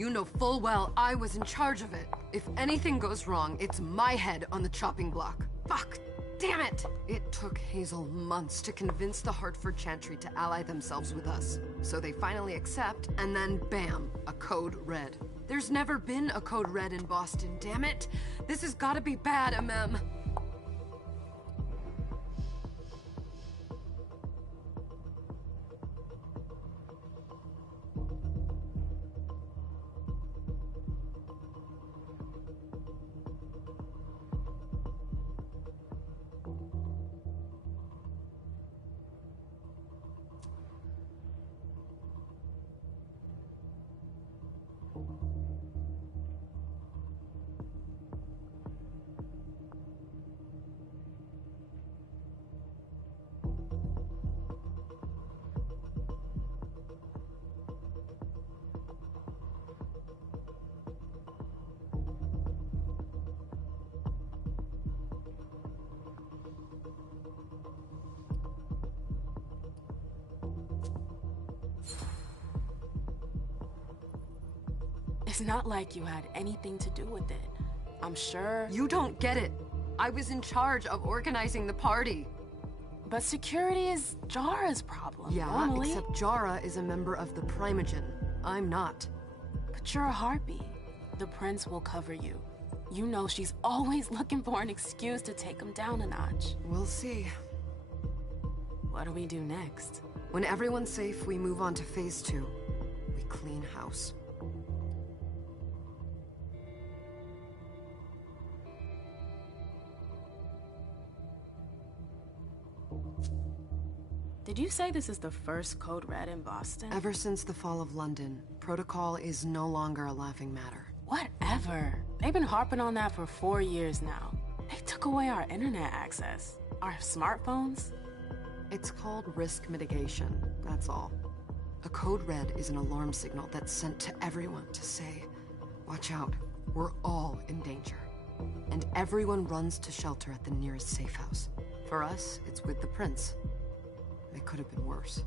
You know full well I was in charge of it. If anything goes wrong, it's my head on the chopping block. Fuck! Damn it! It took Hazel months to convince the Hartford Chantry to ally themselves with us. So they finally accept, and then bam, a code red. There's never been a code red in Boston, damn it! This has gotta be bad, MM. It's not like you had anything to do with it. I'm sure... You don't get it. I was in charge of organizing the party. But security is Jara's problem, Yeah, normally. except Jara is a member of the Primogen. I'm not. But you're a harpy. The prince will cover you. You know she's always looking for an excuse to take him down a notch. We'll see. What do we do next? When everyone's safe, we move on to phase 2. We clean house. Did you say this is the first code red in Boston? Ever since the fall of London, protocol is no longer a laughing matter. Whatever. They've been harping on that for 4 years now. They took away our internet access. Our smartphones. It's called risk mitigation, that's all. A code red is an alarm signal that's sent to everyone to say, watch out, we're all in danger. And everyone runs to shelter at the nearest safe house. For us, it's with the prince. It could have been worse.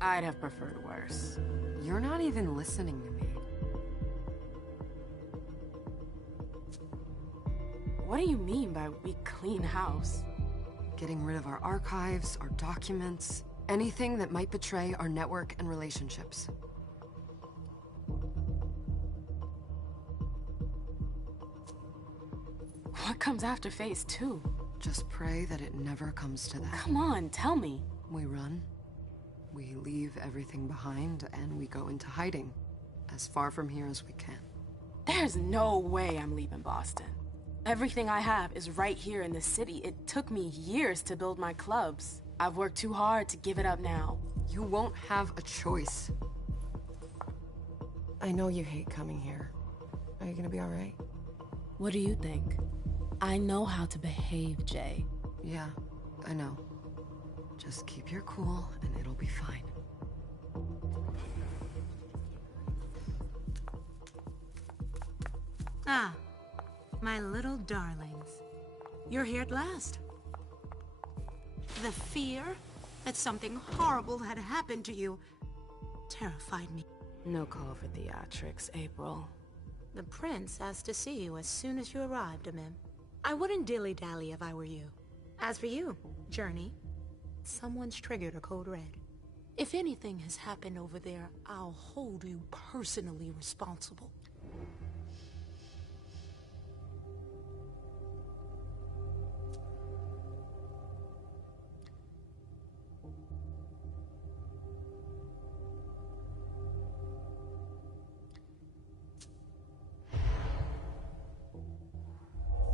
I'd have preferred worse. You're not even listening to me. What do you mean by we clean house? Getting rid of our archives, our documents, anything that might betray our network and relationships. What comes after phase 2? Just pray that it never comes to that. Come on, tell me. We run, we leave everything behind, and we go into hiding. As far from here as we can. There's no way I'm leaving Boston. Everything I have is right here in the city. It took me years to build my clubs. I've worked too hard to give it up now. You won't have a choice. I know you hate coming here. Are you gonna be alright? What do you think? I know how to behave, Jay. Yeah, I know. Just keep your cool, and it'll be fine. Ah, my little darlings. You're here at last. The fear that something horrible had happened to you terrified me. No call for theatrics, April. The prince asked to see you as soon as you arrived, Amim. I wouldn't dilly-dally if I were you. As for you, Journey, someone's triggered a code red. If anything has happened over there, I'll hold you personally responsible.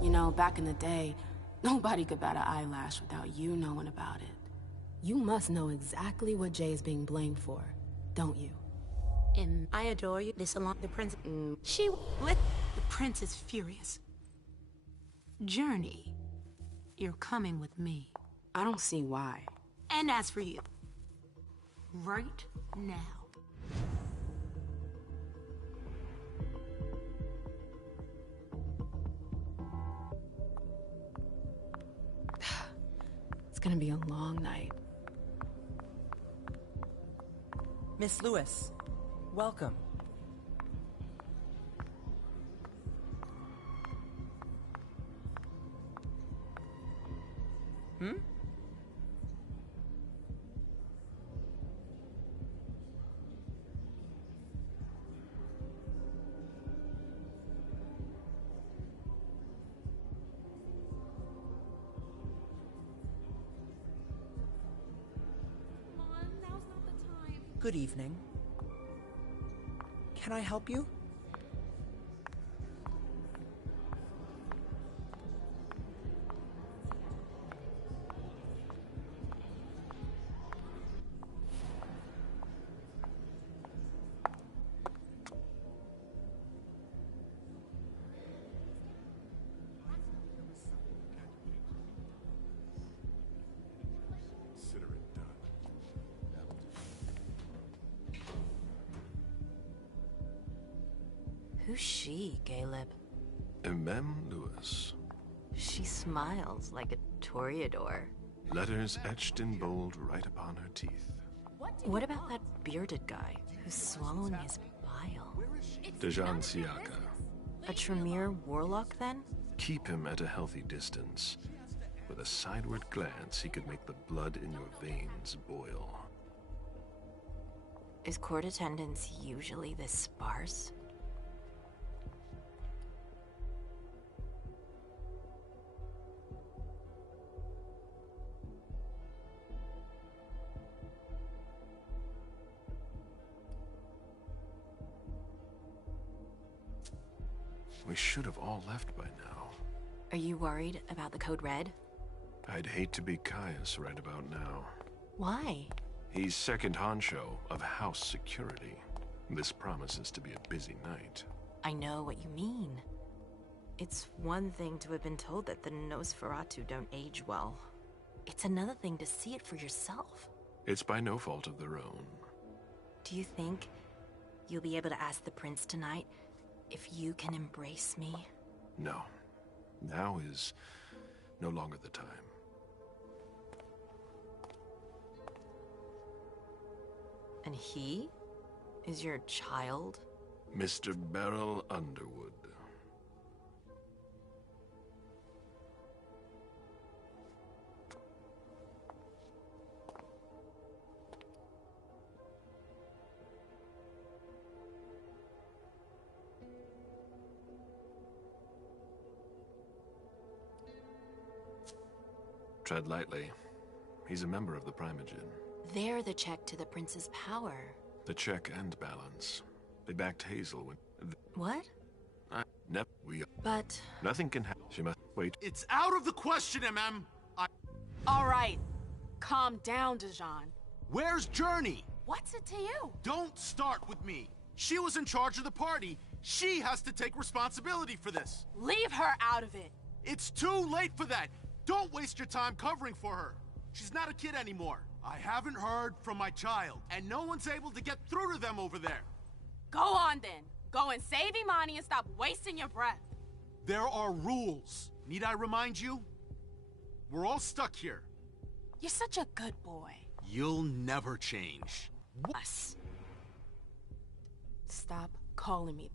You know, back in the day, nobody could bat an eyelash without you knowing about it. You must know exactly what Jay is being blamed for, don't you? And I adore you. This along the prince. She lit. The prince is furious. Journey, you're coming with me. I don't see why. And as for you, right now. It's gonna be a long night. Miss Lewis, welcome. Good evening. Can I help you? Who's she, Caleb? Mem Lewis. She smiles like a toreador. Letters etched in bold right upon her teeth. What about that bearded guy who's swallowing his bile? Dejan Siaka. A Tremere warlock, then? Keep him at a healthy distance. With a sideward glance, he could make the blood in your veins boil. Is court attendance usually this sparse? We should have all left by now. Are you worried about the Code Red? I'd hate to be Caius right about now. Why? He's second honcho of house security. This promises to be a busy night. I know what you mean. It's one thing to have been told that the Nosferatu don't age well. It's another thing to see it for yourself. It's by no fault of their own. Do you think you'll be able to ask the prince tonight if you can embrace me? No. Now is no longer the time. And he is your child? Mr. Beryl Underwood. Tread lightly. He's a member of the Primogen. They're the check to the prince's power. The check and balance. They backed Hazel when... What? But... Nothing can happen. She must... Wait. It's out of the question, MM! All right. Calm down, Dejan. Where's Journey? What's it to you? Don't start with me. She was in charge of the party. She has to take responsibility for this. Leave her out of it. It's too late for that. Don't waste your time covering for her. She's not a kid anymore. I haven't heard from my child, and no one's able to get through to them over there. Go on then. Go and save Imani and stop wasting your breath. There are rules. Need I remind you? We're all stuck here. You're such a good boy. You'll never change. Us. Stop calling me.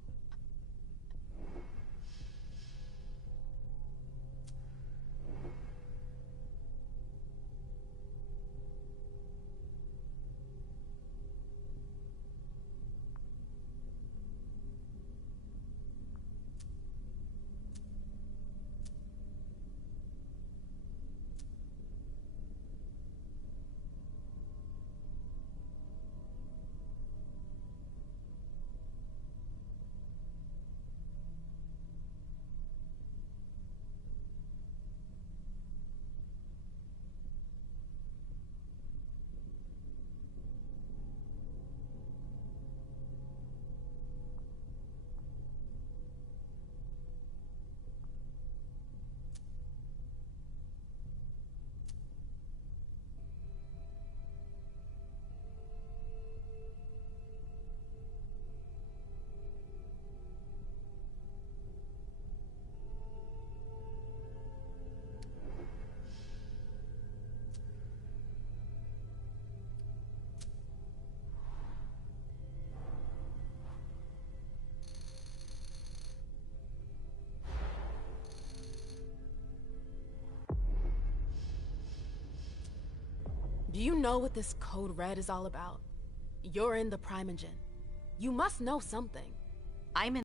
Do you know what this Code Red is all about? You're in the Primogen. You must know something. I'm in